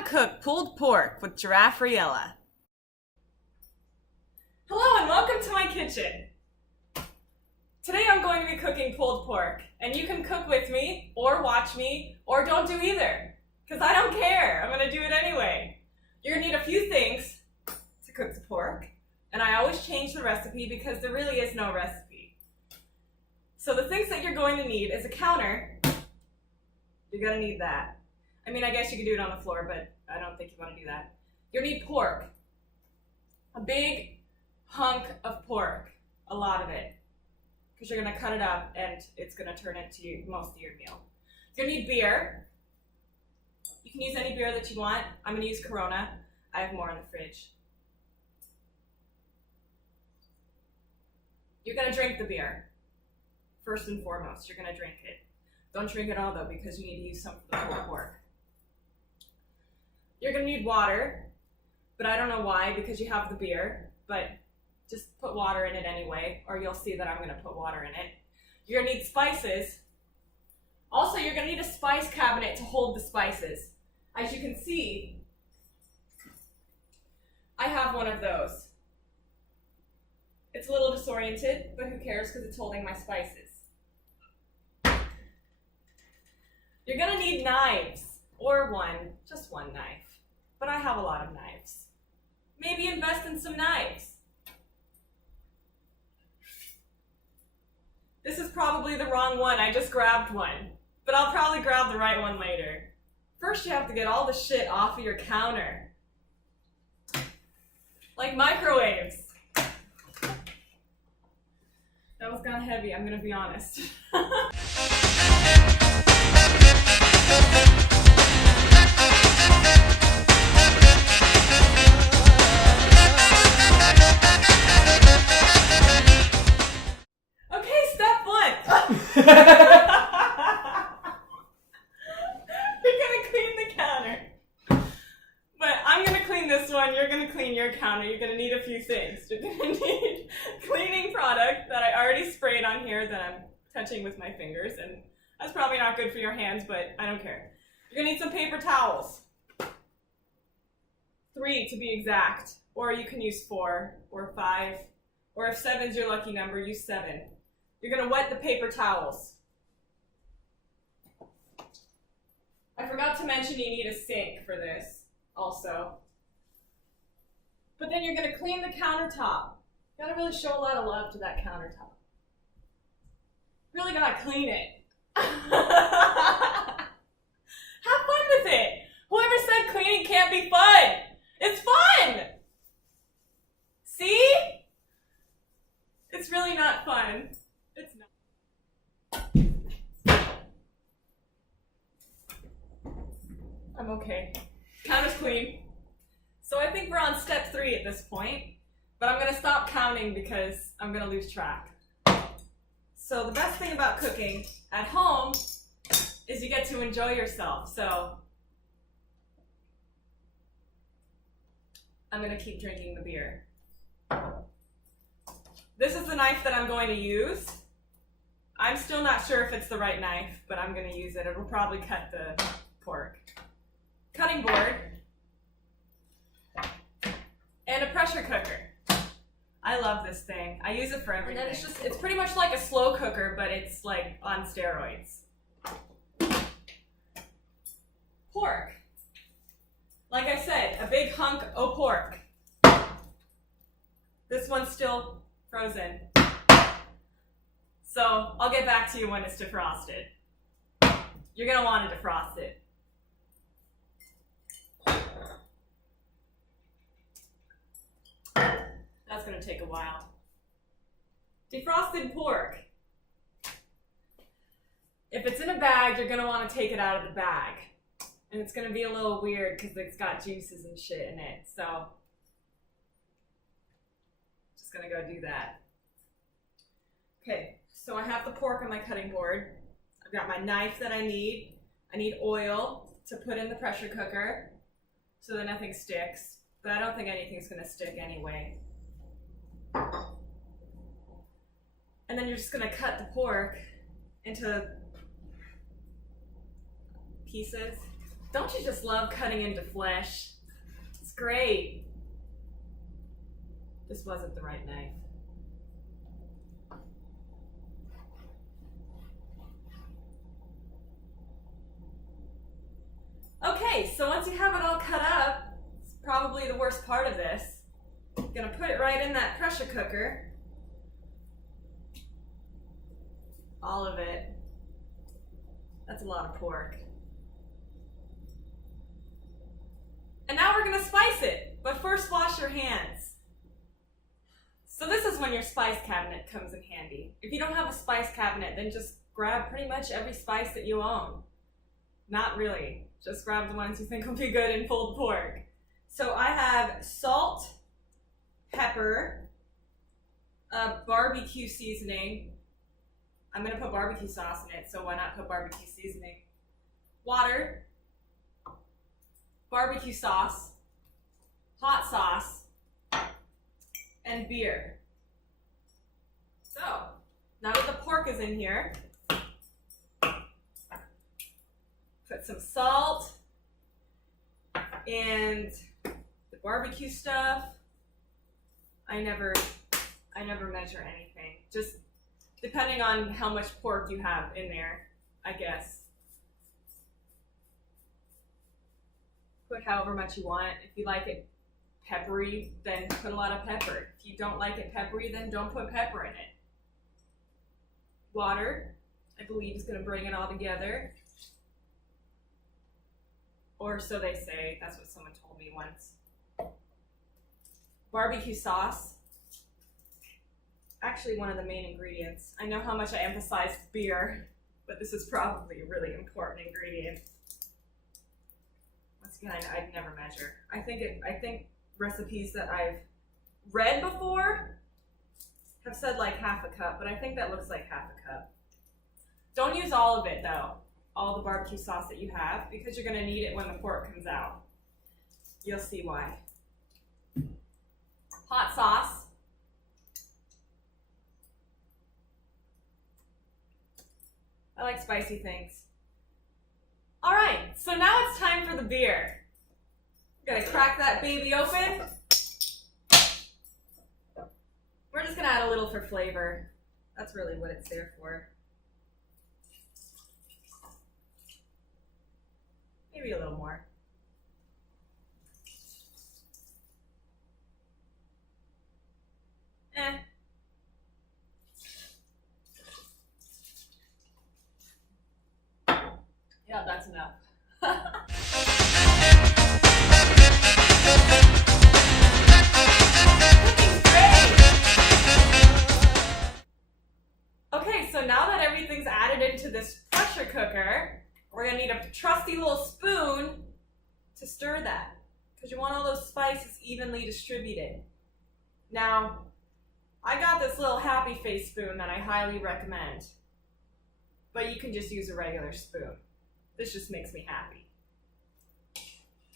to cook pulled pork with Giraffriela. Hello and welcome to my kitchen. Today I'm going to be cooking pulled pork, and you can cook with me or watch me or don't do either, because I don't care. I'm going to do it anyway. You're going to need a few things to cook the pork, and I always change the recipe because there really is no recipe. So the things that you're going to need is a counter. You're going to need that. I mean, I guess you could do it on the floor, but I don't think you want to do that. You'll need pork. A big hunk of pork. A lot of it. Because you're going to cut it up and it's going to turn into most of your meal. You're going to need beer. You can use any beer that you want. I'm going to use Corona. I have more in the fridge. You're going to drink the beer. First and foremost, you're going to drink it. Don't drink it all though, because you need to use some for the pulled pork. You're going to need water, but I don't know why, because you have the beer, but just put water in it anyway, or you'll see that I'm going to put water in it. You're going to need spices. Also, you're going to need a spice cabinet to hold the spices. As you can see, I have one of those. It's a little disoriented, but who cares, because it's holding my spices. You're going to need knives, or just one knife. But I have a lot of knives. Maybe invest in some knives. This is probably the wrong one. I just grabbed one. But I'll probably grab the right one later. First, you have to get all the shit off of your counter. Like microwaves. That was kind of heavy, I'm gonna be honest. You're gonna clean the counter. But I'm gonna clean this one, you're gonna clean your counter. You're gonna need a few things. You're gonna need cleaning product that I already sprayed on here that I'm touching with my fingers, and that's probably not good for your hands, but I don't care. You're gonna need some paper towels. 3 to be exact, or you can use 4 or 5, or if 7's your lucky number, use 7. You're going to wet the paper towels. I forgot to mention you need a sink for this also. But then you're going to clean the countertop. You got to really show a lot of love to that countertop. Really got to clean it. Have fun with it. Whoever said cleaning can't be fun? It's fun! See? It's really not fun. It's not. I'm okay. Counter's clean. So I think we're on step 3 at this point, but I'm gonna stop counting because I'm gonna lose track. So the best thing about cooking at home is you get to enjoy yourself. So I'm gonna keep drinking the beer. This is the knife that I'm going to use. I'm still not sure if it's the right knife, but I'm going to use it. It'll probably cut the pork. Cutting board. And a pressure cooker. I love this thing. I use it for everything. And then it's pretty much like a slow cooker, but it's like on steroids. Pork. Like I said, a big hunk of pork. This one's still frozen. So I'll get back to you when it's defrosted. You're gonna want to defrost it. That's gonna take a while. Defrosted pork. If it's in a bag, you're gonna want to take it out of the bag. And it's gonna be a little weird because it's got juices and shit in it, so just gonna go do that. Okay, so I have the pork on my cutting board. I've got my knife that I need. I need oil to put in the pressure cooker so that nothing sticks, but I don't think anything's gonna stick anyway. And then you're just gonna cut the pork into pieces. Don't you just love cutting into flesh? It's great. This wasn't the right knife. Okay, so once you have it all cut up, it's probably the worst part of this. I'm gonna put it right in that pressure cooker. All of it. That's a lot of pork. And now we're gonna spice it, but first wash your hands. So this is when your spice cabinet comes in handy. If you don't have a spice cabinet, then just grab pretty much every spice that you own. Not really, just grab the ones you think will be good in pulled pork. So I have salt, pepper, barbecue seasoning. I'm gonna put barbecue sauce in it, so why not put barbecue seasoning? Water, barbecue sauce, hot sauce, and beer. So, now that the pork is in here, put some salt and the barbecue stuff. I never measure anything. Just depending on how much pork you have in there, I guess. Put however much you want. If you like it peppery, then put a lot of pepper. If you don't like it peppery, then don't put pepper in it. Water, I believe, is gonna bring it all together. Or so they say, that's what someone told me once. Barbecue sauce, actually one of the main ingredients. I know how much I emphasized beer, but this is probably a really important ingredient. Once again, I'd never measure. I think recipes that I've read before have said like half a cup, but I think that looks like half a cup. Don't use all of it though, all the barbecue sauce that you have, because you're gonna need it when the pork comes out. You'll see why. Hot sauce. I like spicy things. All right, so now it's time for the beer. I'm gonna crack that baby open. We're just gonna add a little for flavor. That's really what it's there for. Maybe a little more. Yeah, that's enough. Okay, so now that everything's added into this pressure cooker, we're gonna need a trusty little spoon to stir that, because you want all those spices evenly distributed. Now, I got this little happy face spoon that I highly recommend, but you can just use a regular spoon. This just makes me happy.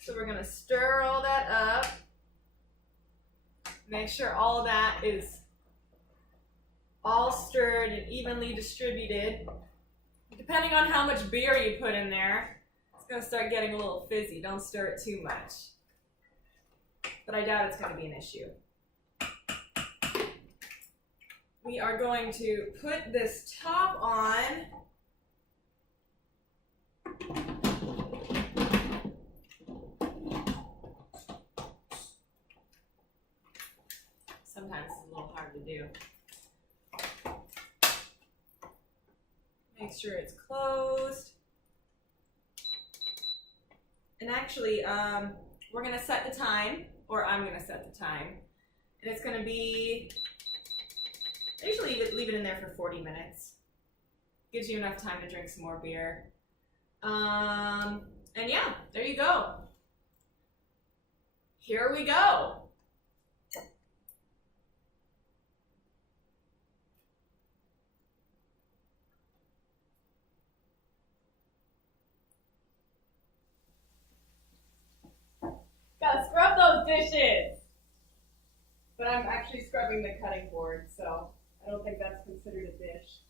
So we're gonna stir all that up. Make sure all that is all stirred and evenly distributed. Depending on how much beer you put in there, it's gonna start getting a little fizzy. Don't stir it too much. But I doubt it's gonna be an issue. We are going to put this top on. Sometimes it's a little hard to do. Make sure it's closed. And actually, we're gonna set the time, or I'm gonna set the time. And it's gonna be, I usually leave it in there for 40 minutes. Gives you enough time to drink some more beer. And yeah, there you go. Here we go. Gotta scrub those dishes. But I'm actually scrubbing the cutting board, so I don't think that's considered a dish.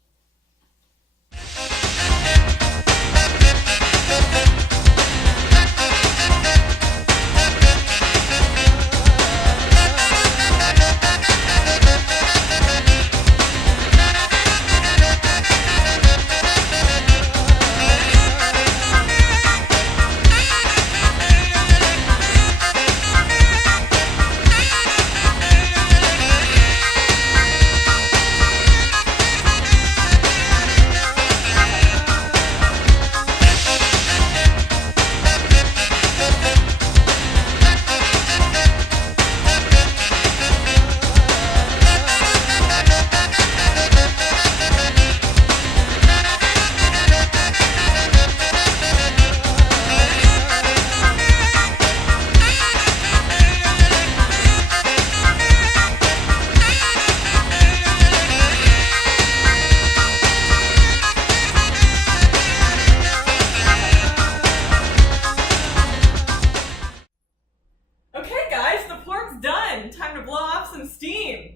and time to blow off some steam.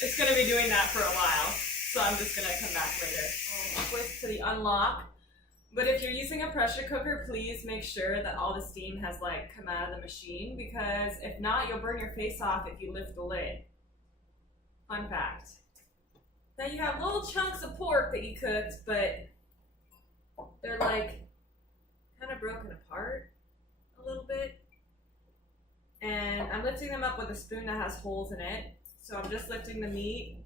It's gonna be doing that for a while, so I'm just gonna come back later. I'll twist to the unlock. But if you're using a pressure cooker, please make sure that all the steam has like come out of the machine, because if not, you'll burn your face off if you lift the lid. Fun fact. Now you have little chunks of pork that you cooked, but they're like kind of broken apart a little bit. And I'm lifting them up with a spoon that has holes in it. So I'm just lifting the meat.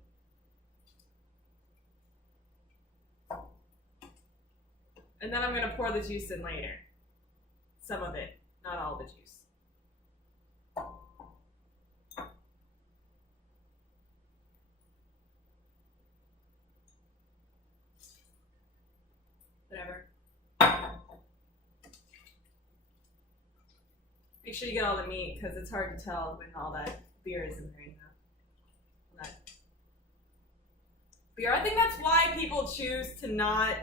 And then I'm going to pour the juice in later. Some of it, not all the juice. Whatever. Make sure you get all the meat, because it's hard to tell when all that beer is in there, you know. Beer. I think that's why people choose to not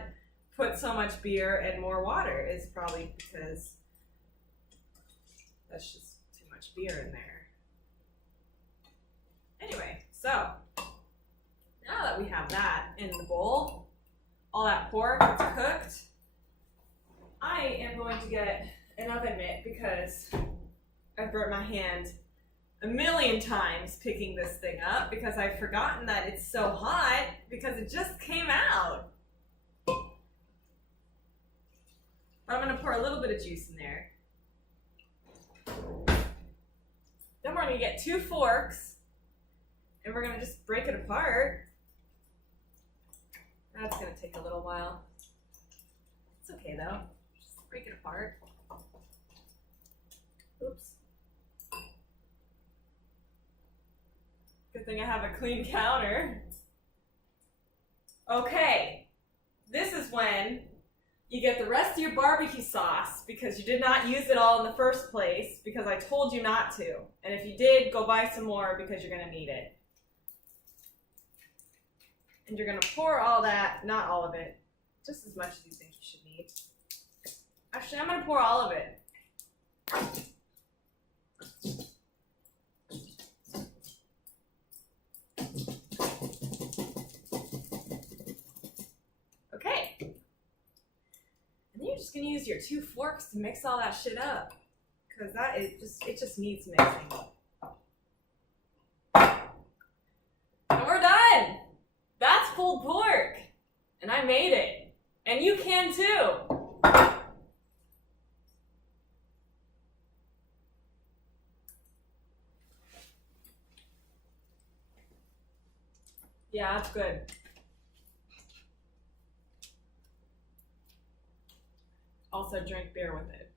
put so much beer and more water, is probably because that's just too much beer in there. Anyway, so now that we have that in the bowl, all that pork is cooked, I am going to get an oven mitt because I've burnt my hand a million times picking this thing up because I've forgotten that it's so hot because it just came out. I'm going to pour a little bit of juice in there. Then we're going to get 2 forks and we're going to just break it apart. That's going to take a little while. It's okay though. Just break it apart. Oops. Good thing I have a clean counter. Okay, this is when you get the rest of your barbecue sauce because you did not use it all in the first place because I told you not to. And if you did, go buy some more because you're gonna need it. And you're gonna pour all that, not all of it, just as much as you think you should need. Actually, I'm gonna pour all of it. Okay. And then you're just gonna use your 2 forks to mix all that shit up. Because it just needs mixing. And we're done! That's pulled pork! And I made it. And you can too! Yeah, that's good. Also drink beer with it.